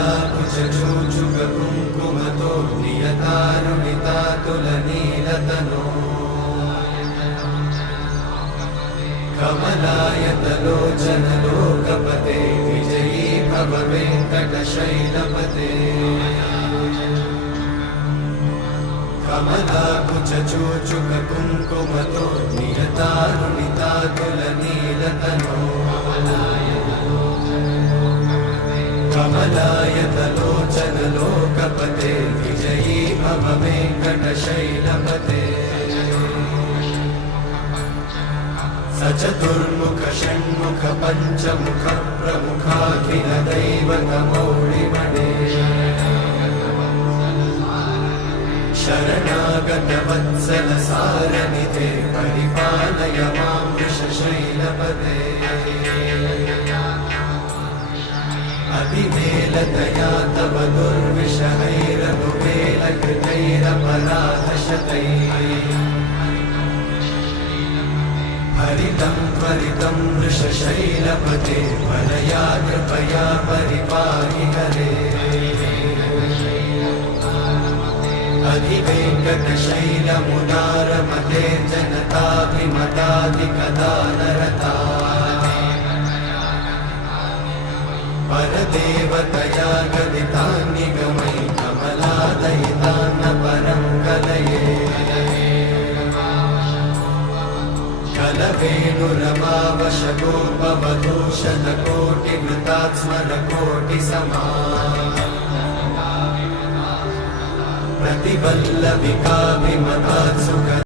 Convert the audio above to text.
कमलाकुचूचुककुङ्कुमतो नियतारुणितातुलनीलतनो कमलायतलोचनलोकपते विजयी भव वेङ्कटशैलपते कमलाकुचूचुककुङ्कुमतो नियतारुणितातुलनीलतनो कमलायतलोचनलोकपते विजयी भव वेङ्कटशैलपते सचतुर्मुख षण्मुख पञ्चमुख प्रमुखाखिल दैवतमौळिमणे शरणागत वत्सल सारनिधे परिपालय मां वृषशैलपते अतिवेलतया तव दुर्विषहैरनुवेलकृतैरपराधशतैः हरितं त्वरितं वृषशैलपते वरया कृपया परिपाहि हरे अधिवेङ्कटशैलमुदारमते जनताभिमताधिकदानरता परदेवतया गदितान्निगमै कमलादयितान्न परं कलये कलवेणुरमावशगोपवधूषणकोटिवृतात्स्मरकोटिसमा प्रतिवल्लविकाभिमतात्सुख